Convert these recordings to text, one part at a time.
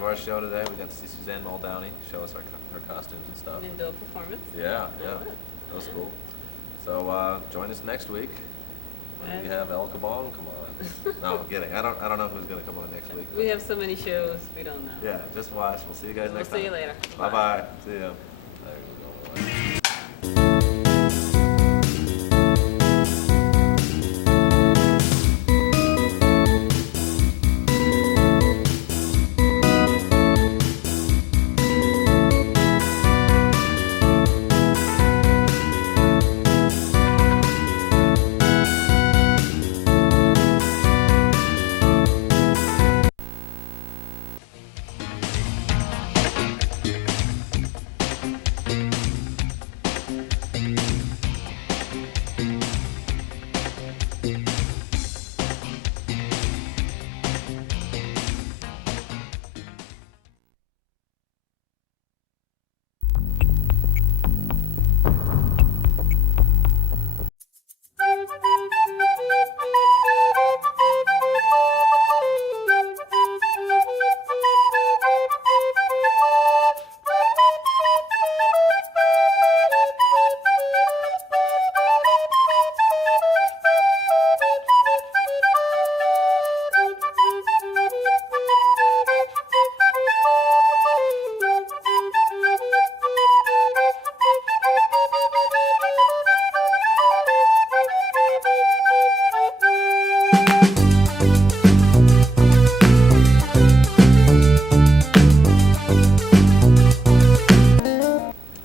of our show today. We got to see Suzanne Muldowney show us her costumes and stuff. And do a performance. Yeah. That was cool. So join us next week when we have El Kabong come on. No, I'm kidding. I don't know who's gonna come on next week. We have so many shows, we don't know. Yeah, just watch. We'll see you guys next time. We'll see you later. Bye. See ya. There we go.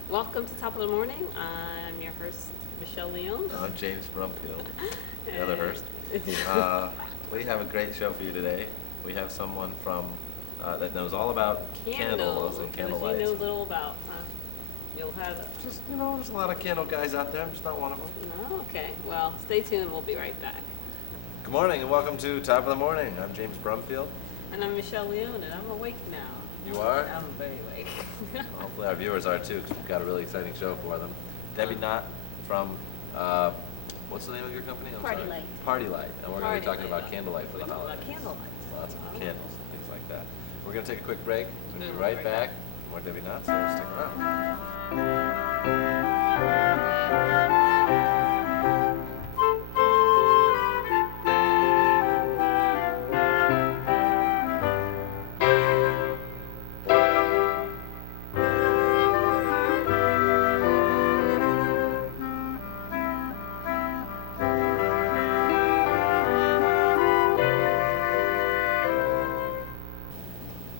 Welcome to Top of the Morning. I'm your host, Michelle Leon. I'm James Brumfield, the other host. We have a great show for you today. We have someone from that knows all about candles and candle lights. You know little about, you'll have Just, there's a lot of candle guys out there. I'm just not one of them. No? Okay. Well, stay tuned. We'll be right back. Good morning and welcome to Top of the Morning. I'm James Brumfield. And I'm Michelle Leon, and I'm awake now. You are? I'm very awake. Hopefully our viewers are too, because we've got a really exciting show for them. Debbie Knott from, what's the name of your company? Party Light. Party Light. And we're going to be talking about Light. candlelight for the We're talking holidays. about candlelight. Lots of Oh. candles and things like that. We're going to take a quick break. We'll be Mhm. right back. More Debbie Knott, so stick around.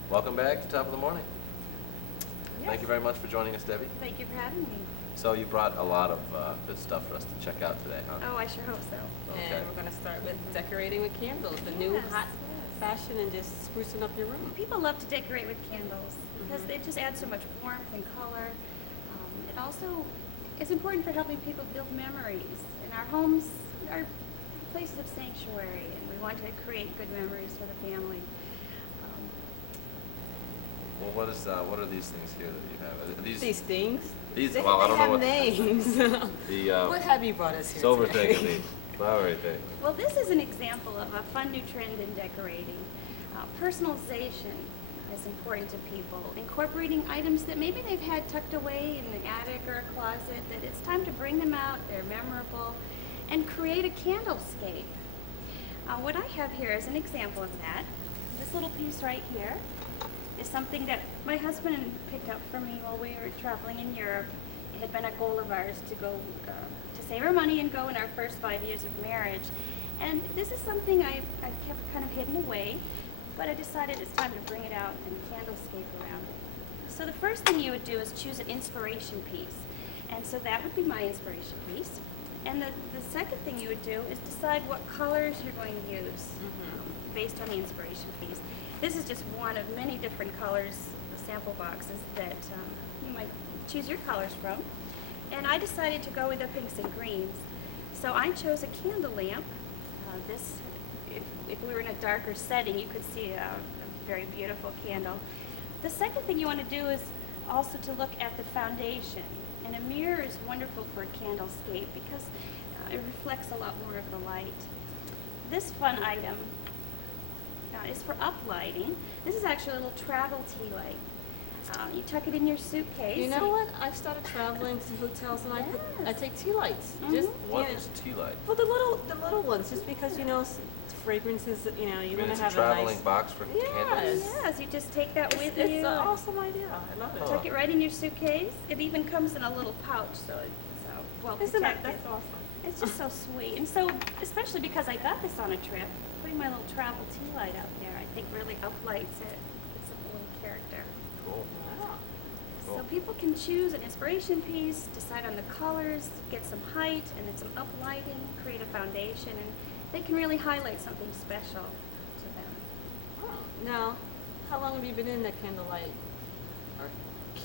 Welcome back to Top of the Morning. Thank you very much for joining us, Debbie. Thank you for having me. So you brought a lot of good stuff for us to check out today, huh? Oh, I sure hope so. Okay. And we're going to start with decorating with candles, the new Yes, hot yes. fashion, and just sprucing up your room. People love to decorate with candles because Mhm. they just add so much warmth and color. It also is important for helping people build memories. And our homes are places of sanctuary, and we want to create good memories for the family. Well, what are these things here that you have? Are These things. These- They, well, I don't they know have what- names. the What have you brought us here silver today? thing and the flowery thing. Well, this is an example of a fun new trend in decorating. Personalization is important to people. Incorporating items that maybe they've had tucked away in the attic or a closet, that it's time to bring them out, they're memorable, and create a candlescape. What I have here is an example of that. This little piece right here is something that my husband picked up for me while we were traveling in Europe. It had been a goal of ours to go to save our money and go in our first 5 years of marriage. And this is something I kept kind of hidden away, but I decided it's time to bring it out and candlescape around it. So the first thing you would do is choose an inspiration piece. And so that would be my inspiration piece. And the second thing you would do is decide what colors you're going to use based on the inspiration piece. This is just one of many different colors, sample boxes that you might choose your colors from. And I decided to go with the pinks and greens. So I chose a candle lamp. If we were in a darker setting, you could see a very beautiful candle. The second thing you want to do is also to look at the foundation. And a mirror is wonderful for a candlescape because it reflects a lot more of the light. This fun item is for uplighting. This is actually a little travel tea light. You tuck it in your suitcase. You know what? I've started traveling to hotels and I Yes. take tea lights. Mhm. Just What yeah. is tea light? Well, the little ones, just because fragrances. You I want mean, to it's a have traveling nice. box for Yes. candles. Yes, you just take that with It's you. an awesome idea. I love it. Huh. Tuck it right in your suitcase. It even comes in a little pouch, so it's well Isn't protected. that's awesome? It's just so sweet. And so, especially because I got this on a trip, putting my little travel tea light out there, I think really uplights it, gives it a little character. Cool. Wow. Cool. So people can choose an inspiration piece, decide on the colors, get some height and then some uplighting, create a foundation, and they can really highlight something special to them. Oh. Now, how long have you been in the candlelight or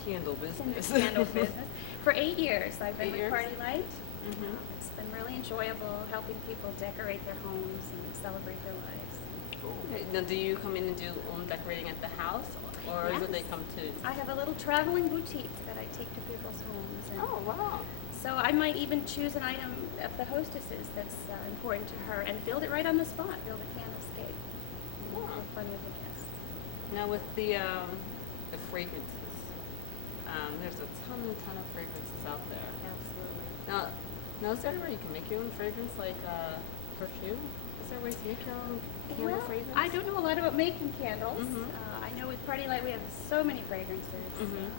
candle In business? the candle business. For 8 years, I've been 8 with years? Party Light. Mhm. It's been really enjoyable helping people decorate their homes and celebrate their lives. Cool. Okay, now, do you come in and do decorating at the house, or do they Yes. come to? I have a little traveling boutique that I take to people's homes. And Oh wow! so I might even choose an item of the hostess's that's important to her and build it right on the spot, build a candlescape. Wow. Have fun with the guests. Now with the fragrances, there's a ton of fragrances out there. Absolutely. Now is there anywhere you can make your own fragrance, like perfume? Is there ways to make your own candle Well, fragrance? I don't know a lot about making candles. Mhm. I know with Party Light we have so many fragrances, Mhm.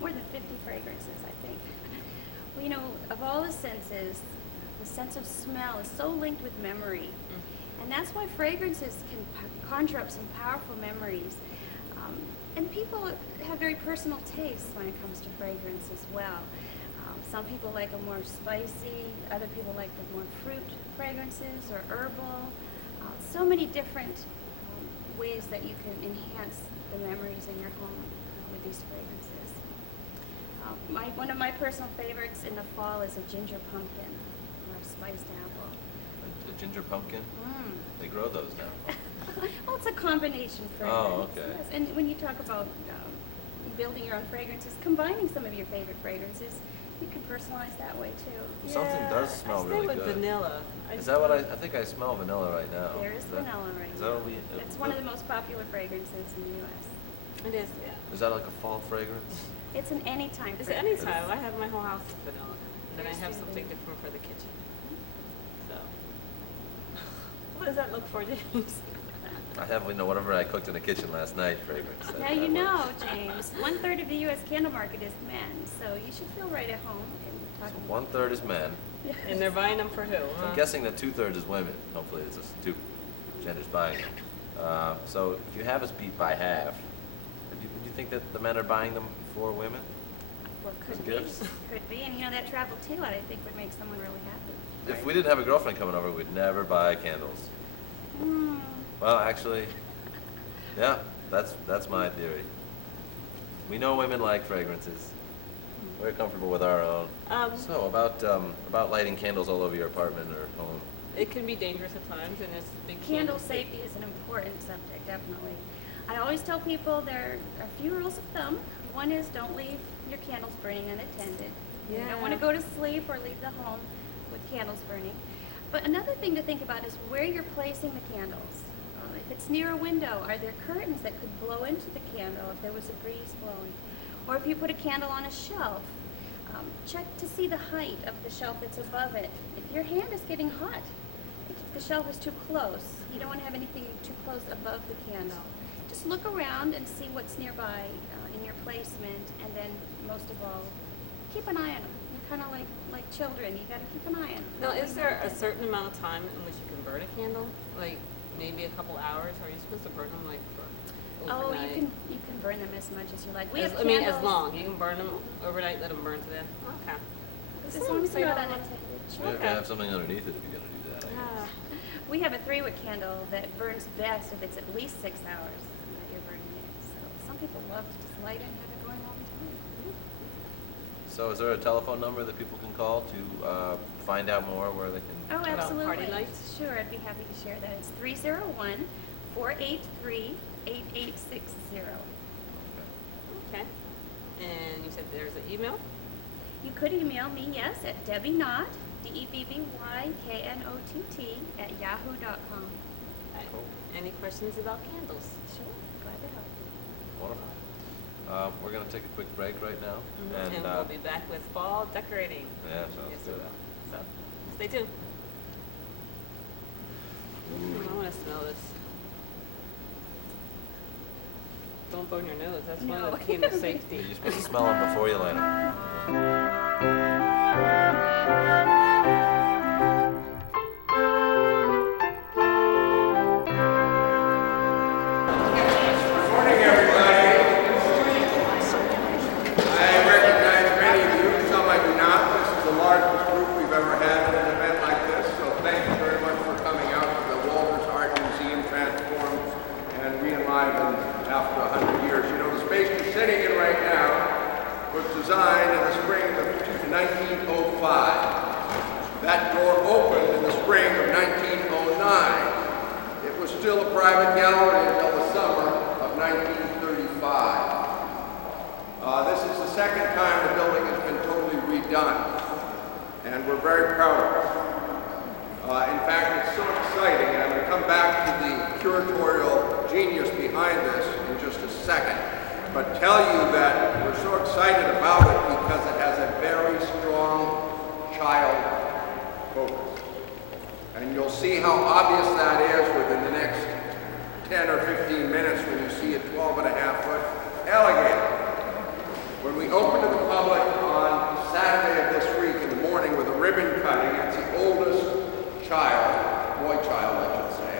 more than 50 fragrances, I think. Well, you know, of all the senses, the sense of smell is so linked with memory. And that's why fragrances can conjure up some powerful memories. And people have very personal tastes when it comes to fragrance as well. Some people like a more spicy, other people like the more fruit fragrances or herbal. So many different ways that you can enhance the memories in your home with these fragrances. One of my personal favorites in the fall is a ginger pumpkin or a spiced apple. A ginger pumpkin? Mm. They grow those now. Well, it's a combination fragrance. Oh, okay. Yes. And when you talk about building your own fragrances, combining some of your favorite fragrances, you can personalize that way too. Something does smell I stay really with good. vanilla. Is that what I think I smell vanilla right now. There is that- vanilla right Is now. that what we? It's one of the most popular fragrances in the U.S. It is, yeah. Is that like a fall fragrance? It's an anytime It's fragrance. any time. I have my whole house with vanilla. And then I Very have soothing. something different for the kitchen. So, what does that look for, James? I have, whatever I cooked in the kitchen last night fragrance. Now you know, James, 1/3 of the U.S. candle market is men, so you should feel right at home in So talking. 1/3 is men. And they're buying them for who? I'm guessing that 2/3 is women. Hopefully, it's just two genders buying them. So if you have us beat by half, would you think that the men are buying them for women? Well, As could be, gifts? could be, and that travel tea light I think would make someone really happy. If we didn't have a girlfriend coming over, we'd never buy candles. Hmm. Well, actually, yeah, that's my theory. We know women like fragrances. We're comfortable with our own. So about lighting candles all over your apartment or home. It can be dangerous at times, and it's big Candle safety is an important subject, definitely. I always tell people there are a few rules of thumb. One is don't leave your candles burning unattended. You don't want to Yeah. go to sleep or leave the home with candles burning. But another thing to think about is where you're placing the candles. If it's near a window, are there curtains that could blow into the candle if there was a breeze blowing? Or if you put a candle on a shelf, check to see the height of the shelf that's above it. If your hand is getting hot, if the shelf is too close, you don't want to have anything too close above the candle. Just look around and see what's nearby in your placement, and then most of all, keep an eye on them. You're kind of like children. You got to keep an eye on them. Now, is there a certain amount of time in which you can burn a candle? Like maybe a couple hours? Are you supposed to burn them like for Oh, overnight? you can burn them as much as you like. We As, have I mean, as candles- long. You can burn them overnight, let them burn to death. Okay. As long as Say they're not don't want- unattended. You Sure. have to have something underneath it if you're gonna do that. I guess. Yeah. We have a 3-wick candle that burns best if it's at least 6 hours that you're burning it. So some people love to just light it and have it going all the time. So is there a telephone number that people can call to find out more where they can? Oh, About absolutely. Party Lights? Sure, I'd be happy to share that. It's 301-483-8860. Okay. And you said there's an email? You could email me, yes, at Debbie Knott, Debbyknott @yahoo.com. Okay. Cool. Any questions about candles? Sure, glad to help. Wonderful. We're going to take a quick break right now. And we'll be back with fall decorating. Yeah, sounds Yes, we good. will. So, stay tuned. I want to smell this. Don't burn your nose. That's one of the key to safety. You're supposed to smell them before you light them. Morning, everybody. I recognize many of you, some I do not. This is the largest group we've ever had at an event like this, so thank you very much for coming out to the Walters Art Museum, transformed and re-enlivened after 100 years. You know, the space we're sitting in right now was designed in the spring of 1905. That door opened in the spring of 1909. It was still a private gallery until the summer of 1935. This is the second time the building has been totally redone, and we're very proud of it. In fact, it's so exciting, and I'm going to come back to the curatorial genius behind this in just a second, but tell you that we're so excited about it because it has a very strong child focus. And you'll see how obvious that is within the next 10 or 15 minutes when you see a 12.5-foot alligator. When we open to the public on Saturday of this week in the morning with a ribbon cutting, it's the oldest child, boy child I should say,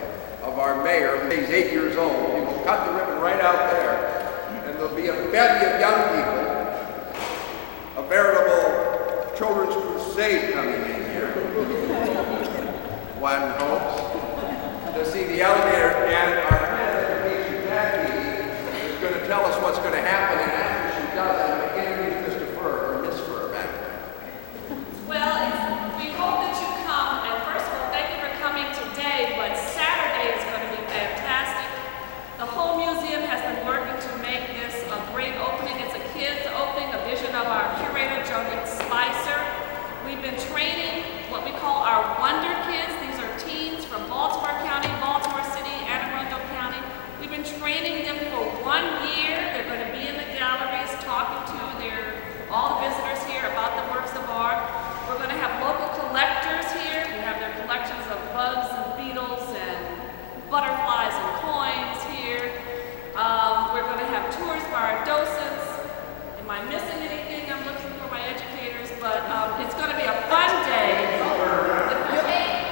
of our mayor. He's 8 years old. He will cut the ribbon right out there, and there'll be a bevy of young people, a veritable children's crusade coming in here. One hopes to see the alligator, and our presentation Jackie is going to tell us what's going to happen, and after she does, I'm going to introduce Mr. Fur, or Miss Fur, back there. Well, we hope that you come, and first of all, thank you for coming today, but Saturday is going to be fantastic. The whole museum has been working to make this a great opening. It's a kids' opening, a vision of our curator, Jonique Spicer. We've been training what we call our Wonder Kids. These are teens from Baltimore County, Baltimore City, Anne Arundel County. We've been training them for 1 year. They're going to be in the galleries talking to all the visitors here about the works of art. We're going to have local collectors here. We have their collections of bugs and beetles and butterflies and coins here. We're going to have tours by our docents. Am I missing anything? I'm looking for my educators, but it's going to be a fun day.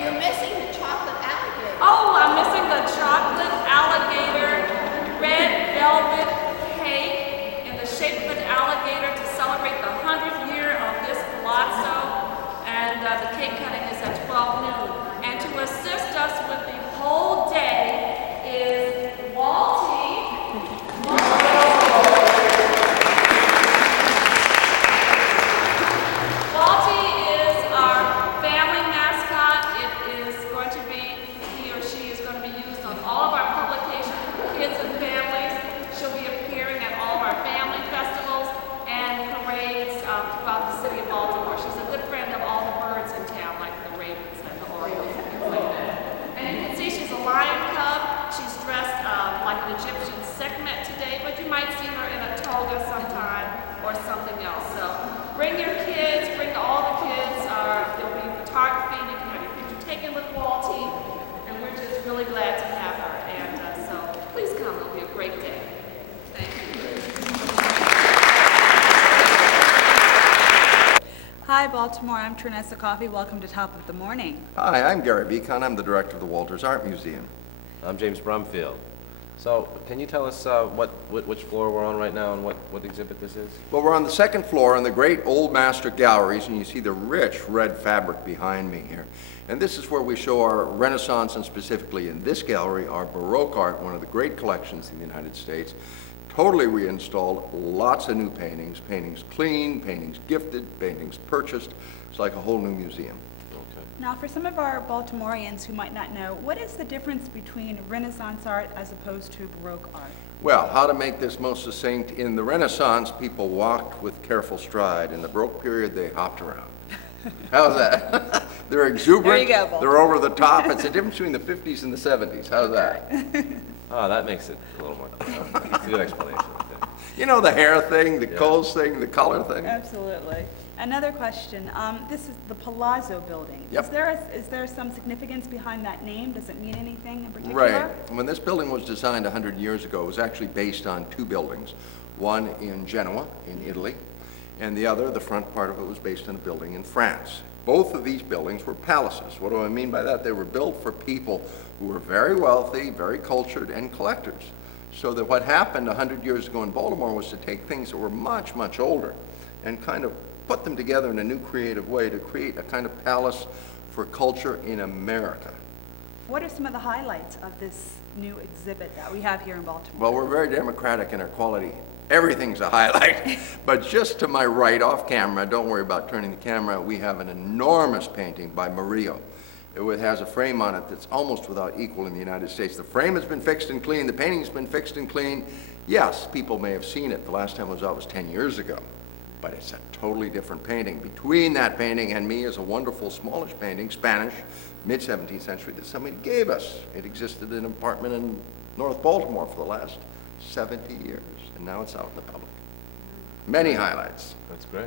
You're missing the chocolate alligator. Oh, I'm missing the chocolate alligator red velvet cake in the shape of an alligator to celebrate the 100th year of this palazzo. And the cake cutting is at 12 noon. And to assist us with the whole day is Walty. Walty is our family mascot. It is going to be, he or she is going to be used on all of our publications for kids and families. She'll be appearing at all of our family festivals and parades throughout the city of Baltimore. She's a good friend of all the birds in town, like the ravens and the orioles and things like that. And you can see she's a lion cub. She's dressed like an Egyptian Sekhmet today, but you might see her in a toga sometime or something else. So bring your kids, bring all the kids. There'll be photography. You can have your picture taken with Walty, and we're just really glad to have her. And so please come. It'll be a great day. Thank you. Hi, Baltimore. I'm Trinessa Coffey. Welcome to Top of the Morning. Hi, I'm Gary Beacon. I'm the director of the Walters Art Museum. I'm James Brumfield. So, can you tell us which floor we're on right now and what exhibit this is? Well, we're on the second floor in the great Old Master Galleries, and you see the rich red fabric behind me here. And this is where we show our Renaissance, and specifically in this gallery, our Baroque art, one of the great collections in the United States. Totally reinstalled, lots of new paintings, paintings cleaned, paintings gifted, paintings purchased. It's like a whole new museum. Now, for some of our Baltimoreans who might not know, what is the difference between Renaissance art as opposed to Baroque art? Well, how to make this most succinct, in the Renaissance, people walked with careful stride. In the Baroque period, they hopped around. How's that? They're exuberant. There you go, Paul. They're over the top. It's the difference between the 50s and the 70s. How's that? Oh, that makes it a little more, it's a good explanation. You know, the hair thing, the Yeah. clothes thing, the color thing? Absolutely. Another question. This is the Palazzo Building. Yep. Is there some significance behind that name? Does it mean anything in particular? Right. When this building was designed 100 years ago, it was actually based on two buildings. One in Genoa, in Italy, and the other, the front part of it, was based on a building in France. Both of these buildings were palaces. What do I mean by that? They were built for people who were very wealthy, very cultured, and collectors. So that what happened 100 years ago in Baltimore was to take things that were much, much older and kind of put them together in a new creative way to create a kind of palace for culture in America. What are some of the highlights of this new exhibit that we have here in Baltimore? Well, we're very democratic in our quality. Everything's a highlight. But just to my right, off camera, don't worry about turning the camera, we have an enormous painting by Murillo. It has a frame on it that's almost without equal in the United States. The frame has been fixed and cleaned, the painting's been fixed and cleaned. Yes, people may have seen it. The last time it was out was 10 years ago. But it's a totally different painting. Between that painting and me is a wonderful smallish painting, Spanish, mid-17th century, that somebody gave us. It existed in an apartment in North Baltimore for the last 70 years, and now it's out in the public. Many highlights. That's great.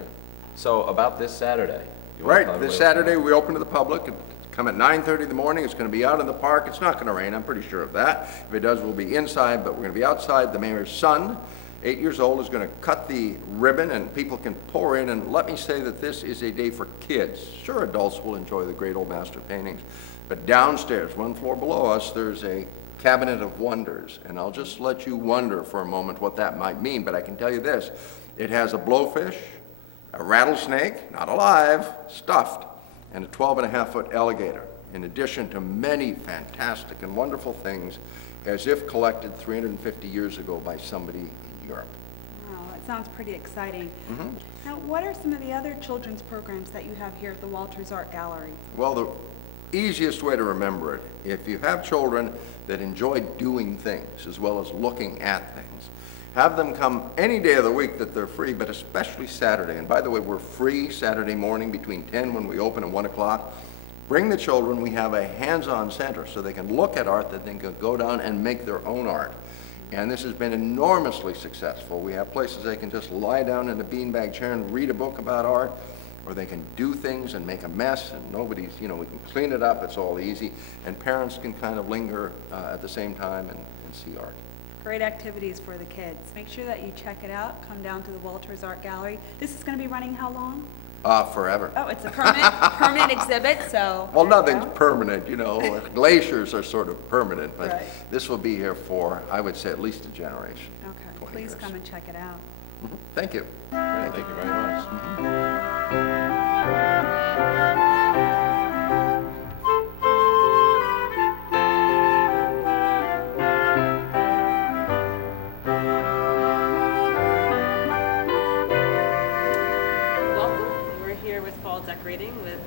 So about this Saturday? you wanna tell Right, this everybody what's Saturday, going we open to the public. Come at 9:30 in the morning. It's going to be out in the park. It's not going to rain, I'm pretty sure of that. If it does, we'll be inside, but we're going to be outside. The mayor's son, 8 years old, is going to cut the ribbon, and people can pour in. And let me say that this is a day for kids. Sure, adults will enjoy the great old master paintings, but downstairs, one floor below us, there's a cabinet of wonders, and I'll just let you wonder for a moment what that might mean, but I can tell you this. It has a blowfish, a rattlesnake, not alive, stuffed, and a 12.5-foot alligator, in addition to many fantastic and wonderful things, as if collected 350 years ago by somebody in Europe. Wow, that sounds pretty exciting. Now, what are some of the other children's programs that you have here at the Walters Art Gallery? Well, the easiest way to remember it, if you have children that enjoy doing things as well as looking at things, have them come any day of the week that they're free, but especially Saturday. And by the way, we're free Saturday morning between 10 when we open and 1 o'clock. Bring the children. We have a hands-on center so they can look at art, that they can go down and make their own art. And this has been enormously successful. We have places they can just lie down in a beanbag chair and read a book about art, or they can do things and make a mess, and nobody's, we can clean it up. It's all easy. And parents can kind of linger at the same time and see art. Great activities for the kids. Make sure that you check it out. Come down to the Walters Art Gallery. This is going to be running how long? Forever. Oh, it's a permanent exhibit, so. Well, there you nothing's go. permanent, Glaciers are sort of permanent, but Right. this will be here for, I would say, at least a generation. Okay, 20 please years. come and check it out. Thank you. Great, thank you very much. Welcome. We're here with fall decorating with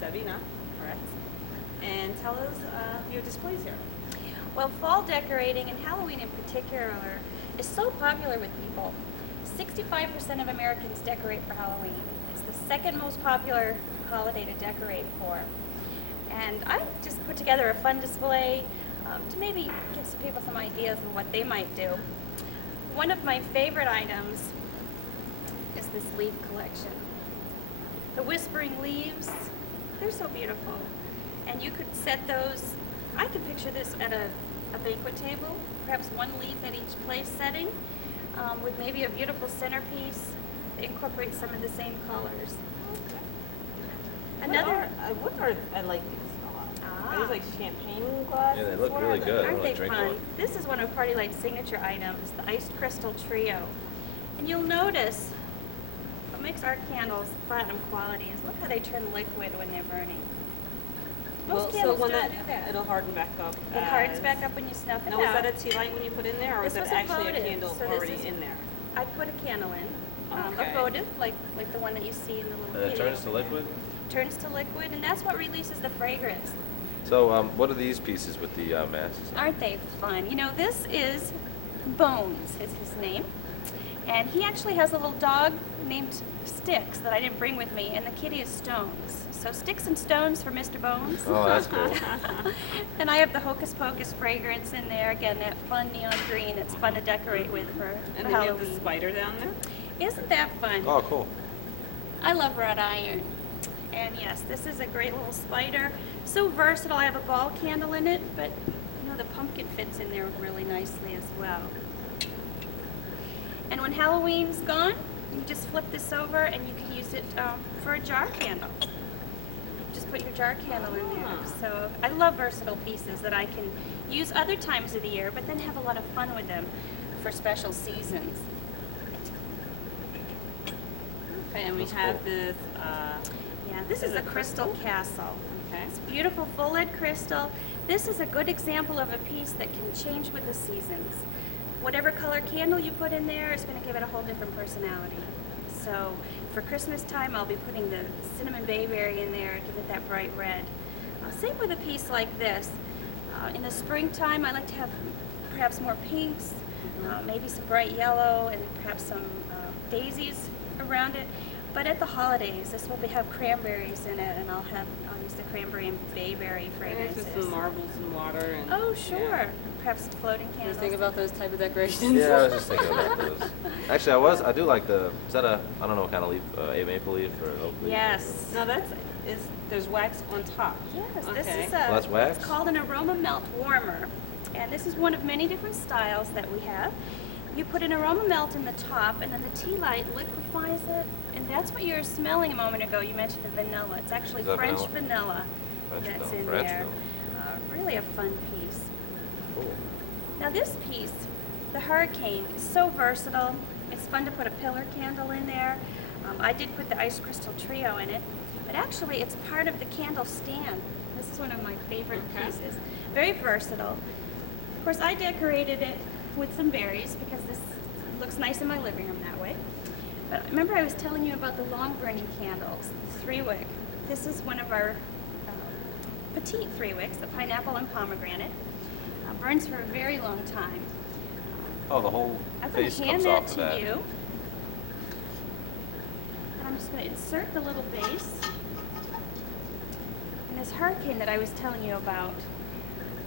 Zabina, correct? And tell us your displays here. Well, fall decorating, and Halloween in particular, is so popular with people. 65% of Americans decorate for Halloween. It's the second most popular holiday to decorate for. And I just put together a fun display to maybe give some people some ideas of what they might do. One of my favorite items is this leaf collection. The whispering leaves, they're so beautiful. And you could set those, I could picture this at a banquet table, perhaps one leaf at each place setting, with maybe a beautiful centerpiece that incorporates some of the same colors. Another, I like these a lot. Ah. Are these like champagne glasses? Yeah, they look What really are they? good. I aren't wanna they drink fun? one. This is one of Party Light's signature items, the Iced Crystal Trio. And you'll notice what makes our candles platinum quality is look how they turn liquid when they're burning. Most Well, candles so when don't do that. it'll harden back up. It hardens back up when you snuff it Now, is out. that a tea light when you put in there, or is This it was a actually a votive, candle so this already is- in there? I put a candle in, Okay. a votive, like the one that you see in the little And it video. turns to liquid? Turns to liquid, and that's what releases the fragrance. So, what are these pieces with the masks? Aren't they fun? You know, this is Bones, is his name. And he actually has a little dog named Sticks that I didn't bring with me, and the kitty is Stones. So Sticks and Stones for Mr. Bones. Oh, that's cool. And I have the Hocus Pocus fragrance in there. Again, that fun neon green. It's fun to decorate with for And then you have the Halloween. spider down there? Isn't that fun? Oh, cool. I love wrought iron. And yes, this is a great little spider. So versatile. I have a ball candle in it, but you know the pumpkin fits in there really nicely as well. And when Halloween's gone, you just flip this over and you can use it for a jar candle. Just put your jar candle in there. So I love versatile pieces that I can use other times of the year, but then have a lot of fun with them for special seasons. Okay, and we That's have cool. this, Yeah, this is a crystal castle. okay. It's beautiful full lead crystal. This is a good example of a piece that can change with the seasons. Whatever color candle you put in there is going to give it a whole different personality. So for Christmas time, I'll be putting the cinnamon bayberry in there, give it that bright red. Same with a piece like this. In the springtime, I like to have perhaps more pinks, maybe some bright yellow, and perhaps some daisies around it. But at the holidays, this will have cranberries in it, and I'll use the cranberry and bayberry Maybe fragrances. just some marbles and water and. Oh, sure. Yeah. Perhaps floating You candles. think about those type of decorations? Yeah, I was just thinking about those. Actually, I do like is that I don't know what kind of leaf, a maple leaf or an oak leaf? Yes. No, there's wax on top. Yes, Okay. this is Well, that's wax? It's called an aroma melt warmer, and this is one of many different styles that we have. You put an aroma melt in the top, and then the tea light liquefies it, and that's what you were smelling a moment ago. You mentioned the vanilla. It's actually Is that French vanilla? vanilla French that's vanilla, in French there. Really a fun piece. Cool. Now this piece, the Hurricane, is so versatile. It's fun to put a pillar candle in there. I did put the Ice Crystal Trio in it, but actually it's part of the candle stand. This is one of my favorite Okay. pieces. Very versatile. Of course, I decorated it with some berries because this looks nice in my living room that way. But remember I was telling you about the long burning candles, the 3-wick. This is one of our petite 3-wicks, the pineapple and pomegranate. Burns for a very long time. Oh, the whole I'm going face to hand comes that off of to that. you. And I'm just going to insert the little base. And this Hurricane that I was telling you about,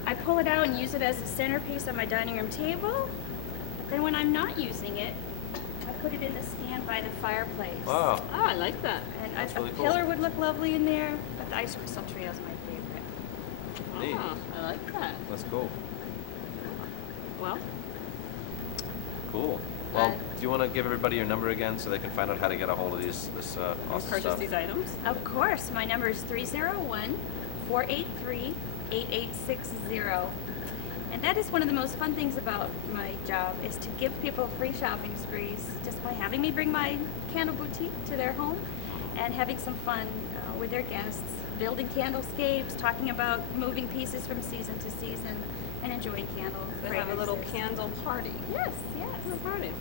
I pull it out and use it as a centerpiece on my dining room table. But then when I'm not using it, I put it in the stand by the fireplace. Wow. Oh, I like that. And That's a really cool. pillar would look lovely in there, but the Ice Crystal Trio is my favorite. Neat. Oh, I like that. That's cool. Well, Cool. Well, do you want to give everybody your number again so they can find out how to get a hold of this and awesome purchase stuff? these items. Of course, my number is 301-483-8860. And that is one of the most fun things about my job is to give people free shopping sprees just by having me bring my candle boutique to their home and having some fun with their guests, building candlescapes, talking about moving pieces from season to season, and enjoying candles. They have a little fragrances. candle party. Yes, yes. Candle party.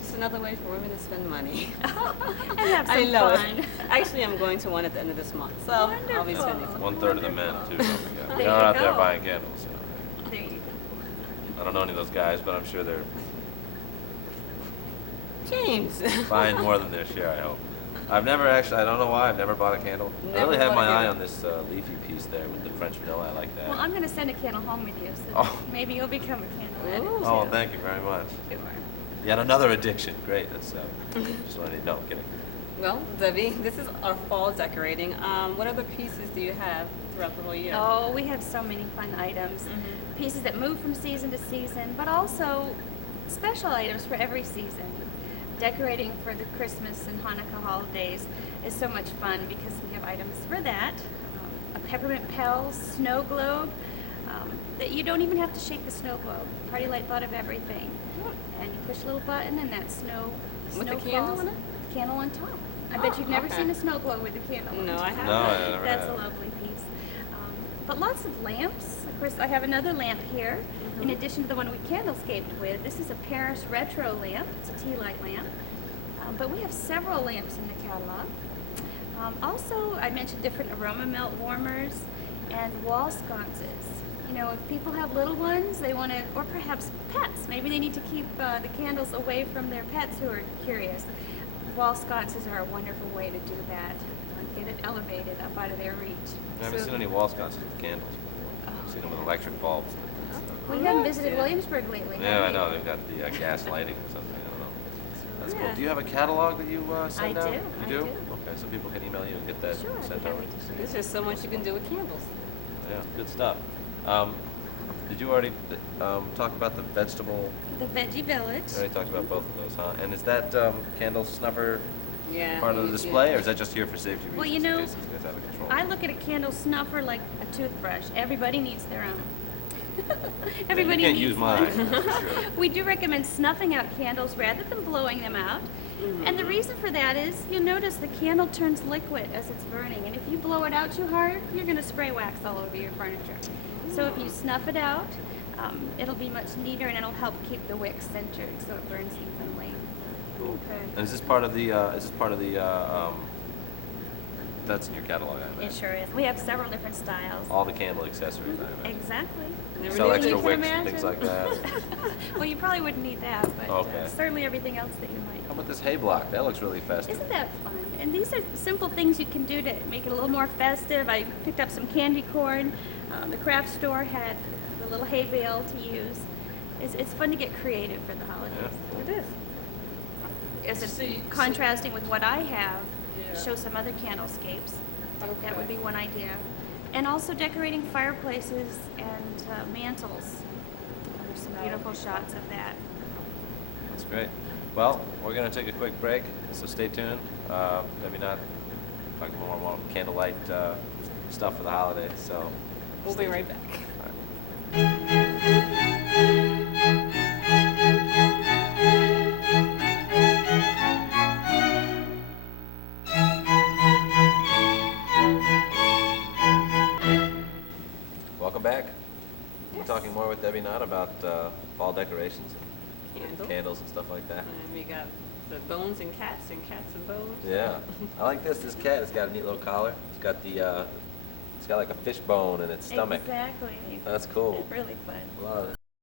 Just another way for women to spend money. And have some I know fun. it. Actually, I'm going to one at the end of this month, so I'll be Wonderful. spending some. 1/3 of the men too. Don't forget. There They're you out there go. buying candles. You know. There you go. I don't know any of those guys, but I'm sure they're James. buying more than their share. I hope. I've never actually. I don't know why. I've never bought a candle. I Never really have bought my a eye candle. on this leafy piece there with the French vanilla. I like that. Well, I'm going to send a candle home with you, so Oh. maybe you'll become a candle addict. Ooh. Oh, too. thank you very much. Sure. Yet another addiction. Great. That's just what I need. No, I'm kidding. Well, Debbie, this is our fall decorating. What other pieces do you have throughout the whole year? Oh, we have so many fun items. Pieces that move from season to season, but also special items for every season. Decorating for the Christmas and Hanukkah holidays is so much fun because we have items for that. A peppermint pals, snow globe, that you don't even have to shake the snow globe. Party Light thought of everything. And you push a little button and that snow With the falls. candle in it? Candle on top. I bet you've never okay. seen a snow globe with a candle on No, top. I haven't. No, I never That's have. a lovely piece. But lots of lamps. Of course, I have another lamp here. In addition to the one we candlescaped with, this is a Paris retro lamp. It's a tea light lamp. But we have several lamps in the catalog. Also, I mentioned different aroma melt warmers and wall sconces. You know, if people have little ones, they want to, or perhaps pets, maybe they need to keep the candles away from their pets who are curious. Wall sconces are a wonderful way to do that. Get it elevated up out of their reach. I haven't So- seen any wall sconces with candles before. I've seen them with electric bulbs. We haven't visited Williamsburg lately. Yeah, I have we? know, they've got the gas lighting or something, I don't know. That's cool. Yeah. Do you have a catalog that you send I out? do, You I do? do. Okay, so people can email you and get that Sure, I'd be sent over? happy to share. There's just so much you can do with candles. Yeah, good stuff. Did you already talk about the vegetable? The Veggie Village. You already talked about both of those, huh? And is that candle snuffer Yeah. part of the yeah. display, or is that just here for safety reasons? Well, you in know, case this gets out of control? I look at a candle snuffer like a toothbrush. Everybody needs their own. Everybody you can't needs use mine, one. that's for sure. We do recommend snuffing out candles rather than blowing them out. And the reason for that is you'll notice the candle turns liquid as it's burning. And if you blow it out too hard, you're going to spray wax all over your furniture. So if you snuff it out, it'll be much neater and it'll help keep the wick centered so it burns evenly. Okay. And is this part of the, that's in your catalog, I It imagine? sure is. We have several different styles. All the candle accessories, I imagine? Exactly. Never Sell knew extra you could wicks and things like that. Well, you probably wouldn't need that, but Okay. certainly everything else that you might. How about this hay block? That looks really festive. Isn't that fun? And these are simple things you can do to make it a little more festive. I picked up some candy corn. The craft store had the little hay bale to use. It's fun to get creative for the holidays. It is. As it's See- contrasting with what I have, Yeah. show some other candlescapes. That Okay. would be one idea. And also decorating fireplaces and mantles. There's some beautiful shots of that. That's great. Well, we're going to take a quick break, so stay tuned. Maybe not talking more candlelight stuff for the holidays. So We'll be right back. welcome back. We're talking more with Debbie Knott about fall decorations, and Candles. candles and stuff like that. And we got the bones and cats and bones. Yeah, I like this. This cat has got a neat little collar. It's got the, it's got like a fish bone in its stomach. Exactly. That's cool. Really fun. A lot of